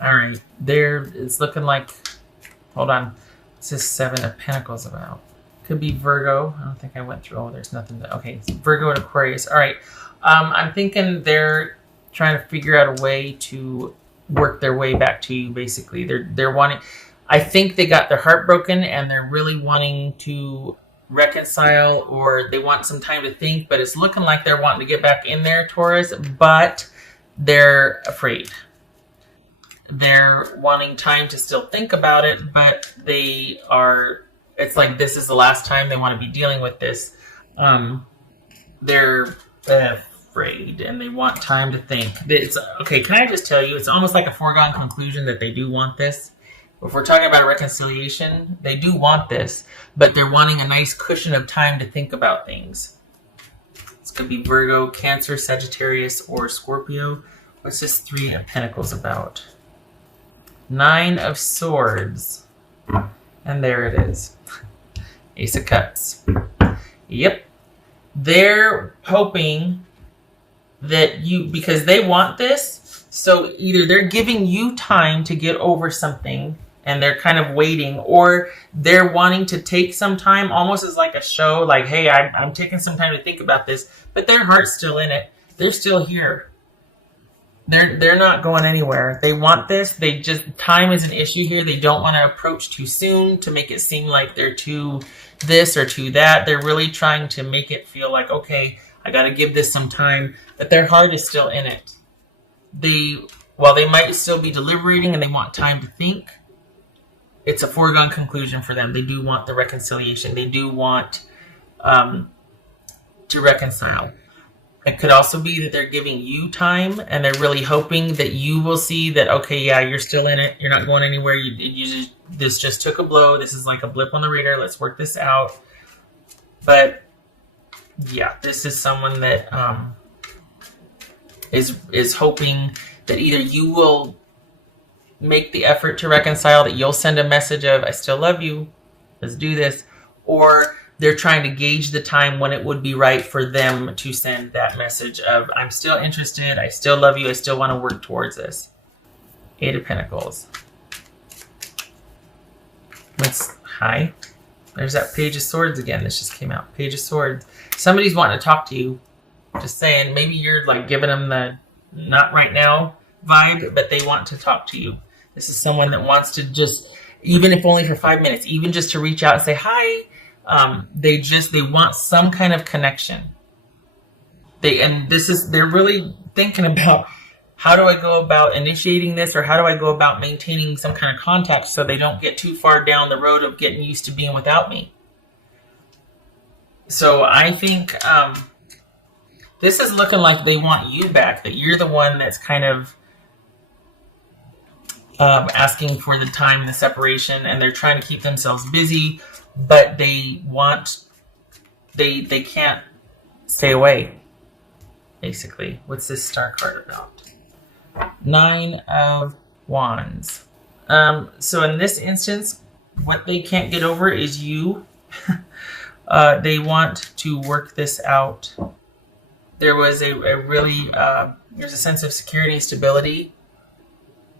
All right. There, it's looking like, hold on. What's this Seven of Pentacles about? Could be Virgo. I don't think I went through. Oh, there's nothing. Okay, Virgo and Aquarius. All right. I'm thinking they're trying to figure out a way to work their way back to you. Basically, they're wanting. I think they got their heart broken and they're really wanting to reconcile, or they want some time to think. But it's looking like they're wanting to get back in there, Taurus. But they're afraid. They're wanting time to still think about it, but they are. It's like this is the last time they want to be dealing with this. They're afraid and they want time to think. It's okay. Can I just tell you? It's almost like a foregone conclusion that they do want this. If we're talking about a reconciliation, they do want this, but they're wanting a nice cushion of time to think about things. This could be Virgo, Cancer, Sagittarius, or Scorpio. What's this Three of Pentacles about? Nine of Swords. And there it is. Ace of Cups. Yep. They're hoping that because they want this, so either they're giving you time to get over something and they're kind of waiting, or they're wanting to take some time, almost as like a show, like, hey, I'm taking some time to think about this, but their heart's still in it. They're still here. They're not going anywhere. They want this. They just, time is an issue here. They don't want to approach too soon to make it seem like they're too this or too that. They're really trying to make it feel like, okay, I got to give this some time, but their heart is still in it. While they might still be deliberating and they want time to think, it's a foregone conclusion for them. They do want the reconciliation. They do want to reconcile. It could also be that they're giving you time and they're really hoping that you will see that, okay, yeah, you're still in it. You're not going anywhere. This just took a blow. This is like a blip on the radar. Let's work this out. But yeah, this is someone that is hoping that either you will make the effort to reconcile, that you'll send a message of, I still love you, let's do this, or they're trying to gauge the time when it would be right for them to send that message of, I'm still interested, I still love you, I still want to work towards this. Eight of Pentacles. Hi. There's that Page of Swords again. This just came out. Page of Swords. Somebody's wanting to talk to you. Just saying, maybe you're like giving them the not right now vibe, but they want to talk to you. This is someone that wants to just, even if only for 5 minutes, even just to reach out and say hi. They want some kind of connection. They're really thinking about, how do I go about initiating this, or how do I go about maintaining some kind of contact so they don't get too far down the road of getting used to being without me. So I think this is looking like they want you back, that you're the one that's kind of asking for the time and the separation, and they're trying to keep themselves busy, but they can't stay away, basically. What's this Star card about? Nine of Wands. So in this instance, what they can't get over is you. They want to work this out. There was there's a sense of security, stability,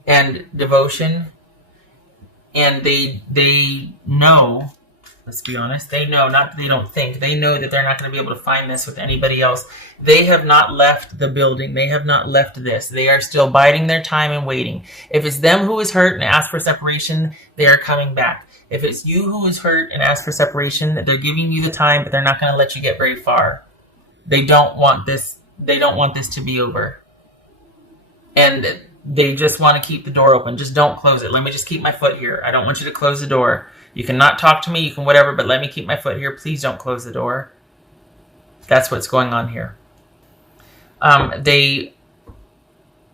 and devotion. And they know, let's be honest, they know, not that they don't think, they know that they're not going to be able to find this with anybody else. They have not left the building. They have not left this. They are still biding their time and waiting. If it's them who is hurt and ask for separation, they are coming back. If it's you who is hurt and ask for separation, they're giving you the time, but they're not going to let you get very far. They don't want this. They don't want this to be over. And they just want to keep the door open. Just don't close it. Let me just keep my foot here. I don't want you to close the door. You can not talk to me. You can whatever, but let me keep my foot here. Please don't close the door. That's what's going on here.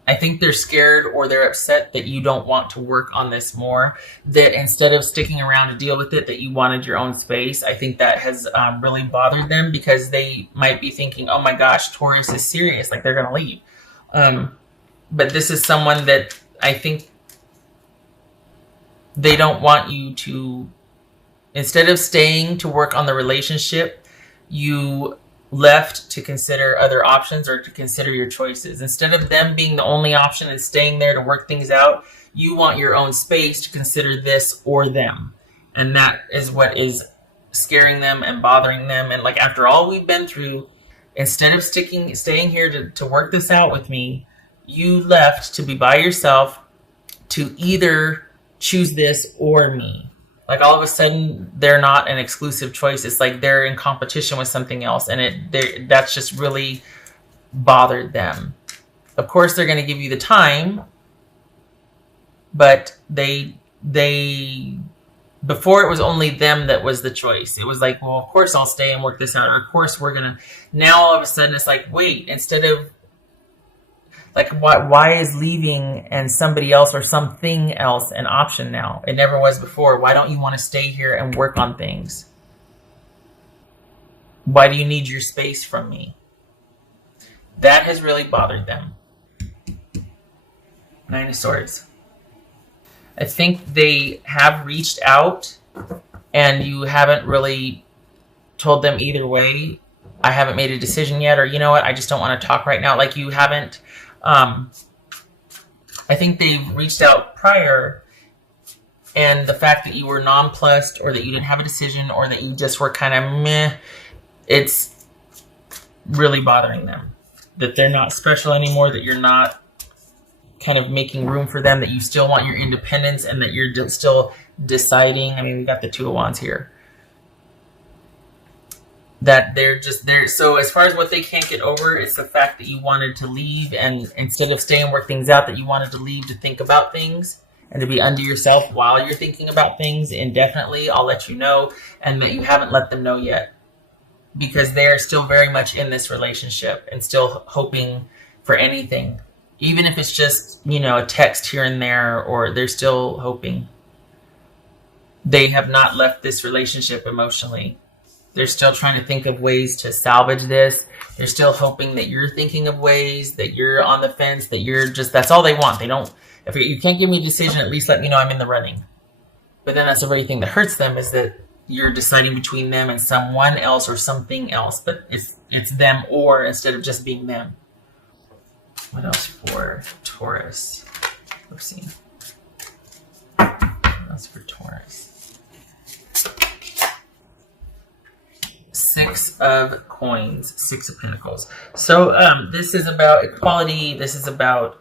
I think they're scared or they're upset that you don't want to work on this more, that instead of sticking around to deal with it, that you wanted your own space. I think that has really bothered them, because they might be thinking, oh my gosh, Taurus is serious, like they're going to leave. But this is someone that I think they don't want you to, instead of staying to work on the relationship, you left to consider other options or to consider your choices. Instead of them being the only option and staying there to work things out, you want your own space to consider this or them. And that is what is scaring them and bothering them. And like, after all we've been through, instead of staying here to work this out with me, you left to be by yourself, to either choose this or me. Like, all of a sudden, they're not an exclusive choice. It's like they're in competition with something else, and that's just really bothered them. Of course, they're going to give you the time, but they before it was only them that was the choice. It was like, well, of course I'll stay and work this out. Or of course we're going to. Now all of a sudden it's like, wait, instead of like, why is leaving and somebody else or something else an option now? It never was before. Why don't you want to stay here and work on things? Why do you need your space from me? That has really bothered them. Nine of Swords. I think they have reached out and you haven't really told them either way. I haven't made a decision yet, or you know what, I just don't want to talk right now. Like, you haven't. I think they've reached out prior, and the fact that you were nonplussed, or that you didn't have a decision, or that you just were kind of meh, it's really bothering them. That they're not special anymore, that you're not kind of making room for them, that you still want your independence, and that you're still deciding. I mean, we got the Two of Wands here. That they're just there. So as far as what they can't get over, it's the fact that you wanted to leave, and instead of staying and work things out, that you wanted to leave to think about things and to be unto yourself while you're thinking about things indefinitely. I'll let you know, and that you haven't let them know yet, because they're still very much in this relationship and still hoping for anything, even if it's just, you know, a text here and there, or they're still hoping. They have not left this relationship emotionally. They're still trying to think of ways to salvage this. They're still hoping that you're thinking of ways, that you're on the fence, that you're just, that's all they want. They don't, if you can't give me a decision, at least let me know I'm in the running. But then that's the very thing that hurts them, is that you're deciding between them and someone else or something else, but it's them or, instead of just being them. What else for Taurus? Oopsie. What else for Taurus? Six of Coins, Six of Pentacles. So this is about equality. This is about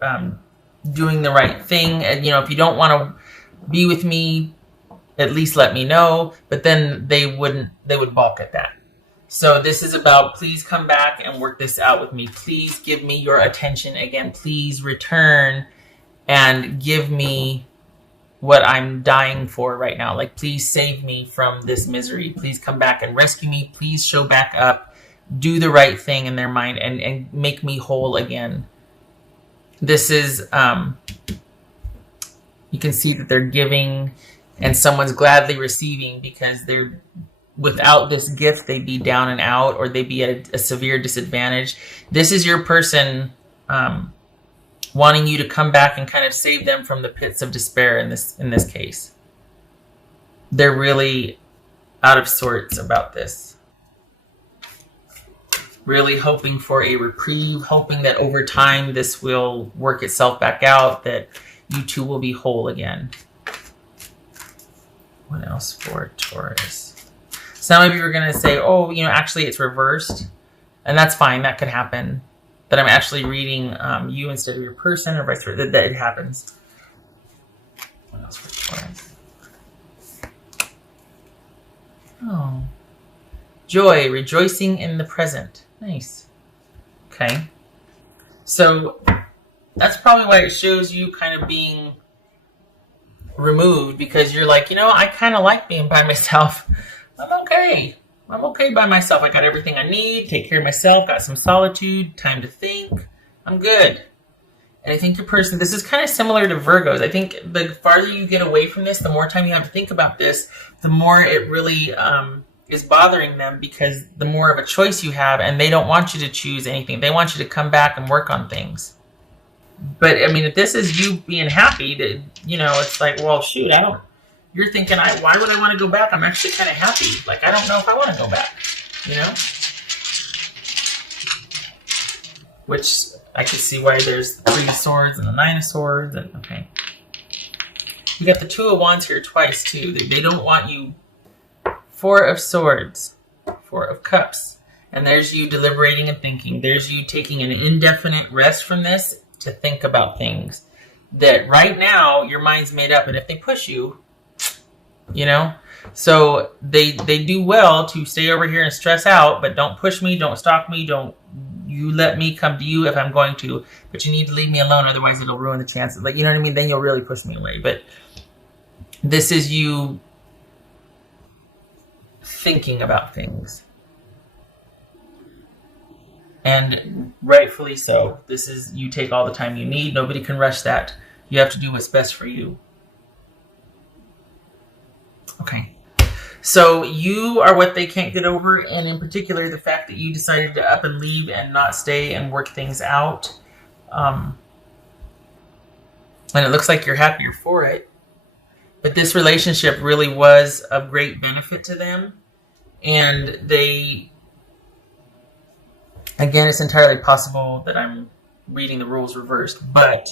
doing the right thing. And, you know, if you don't want to be with me, at least let me know. But then they would balk at that. So this is about, please come back and work this out with me. Please give me your attention again. Please return and give me what I'm dying for right now. Like, please save me from this misery. Please come back and rescue me. Please show back up. Do the right thing in their mind and make me whole again. This is, you can see that they're giving and someone's gladly receiving, because they're, without this gift, they'd be down and out, or they'd be at a severe disadvantage. This is your person wanting you to come back and kind of save them from the pits of despair in this case. They're really out of sorts about this. Really hoping for a reprieve, hoping that over time this will work itself back out, that you two will be whole again. What else for Taurus? Some of you are going to say, oh, you know, actually it's reversed. And that's fine. That could happen. That I'm actually reading you instead of your person, or vice versa. That it happens. What else for Taurus? Oh. Joy, rejoicing in the present. Nice. Okay. So that's probably why it shows you kind of being removed, because you're like, you know, I kind of like being by myself. I'm okay. I'm okay by myself. I got everything I need. Take care of myself. Got some solitude. Time to think. I'm good. And I think your person, this is kind of similar to Virgos. I think the farther you get away from this, the more time you have to think about this, the more it really is bothering them, because the more of a choice you have, and they don't want you to choose anything. They want you to come back and work on things. But I mean, if this is you being happy, that, you know, it's like, well, shoot, you're thinking, why would I want to go back? I'm actually kind of happy. Like, I don't know if I want to go back, you know? which I can see why there's the 3 of Swords and the 9 of Swords. And okay. You got the 2 of Wands here twice, too. They don't want you. 4 of Swords. 4 of Cups. And there's you deliberating and thinking. There's you taking an indefinite rest from this to think about things. That right now, your mind's made up. And if they push you, you know. So they do well to stay over here and stress out. But don't push me. Don't stalk me. Don't you let me come to you if I'm going to. But you need to leave me alone. Otherwise, it'll ruin the chances. Like, you know what I mean? Then you'll really push me away. But this is you thinking about things. And rightfully so. This is, you take all the time you need. Nobody can rush that. You have to do what's best for you. Okay. So you are what they can't get over. And in particular, the fact that you decided to up and leave and not stay and work things out. And it looks like you're happier for it. But this relationship really was of great benefit to them. And they... Again, it's entirely possible that I'm reading the rules reversed, but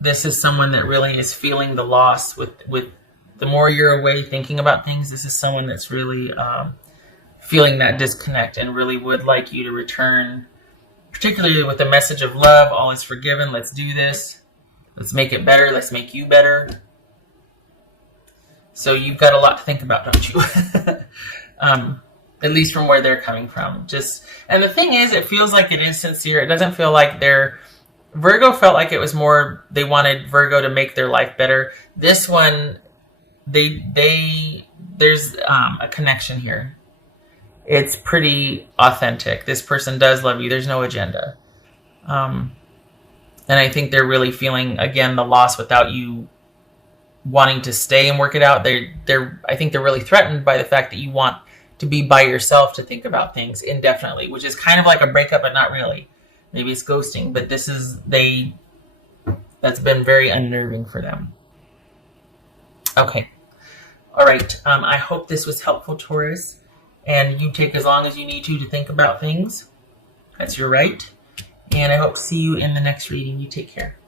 this is someone that really is feeling the loss with the more you're away thinking about things. This is someone that's really feeling that disconnect and really would like you to return, particularly with the message of love. All is forgiven. Let's do this. Let's make it better. Let's make you better. So you've got a lot to think about, don't you? At least from where they're coming from. And the thing is, it feels like it is sincere. It doesn't feel like Virgo felt like it was more, they wanted Virgo to make their life better. This one, there's a connection here. It's pretty authentic. This person does love you. There's no agenda. And I think they're really feeling, again, the loss without you wanting to stay and work it out. I think they're really threatened by the fact that you want to be by yourself to think about things indefinitely, which is kind of like a breakup, but not really. Maybe it's ghosting, but that's been very unnerving for them. Okay. All right. I hope this was helpful, Taurus, and you take as long as you need to think about things. That's your right. And I hope to see you in the next reading. You take care.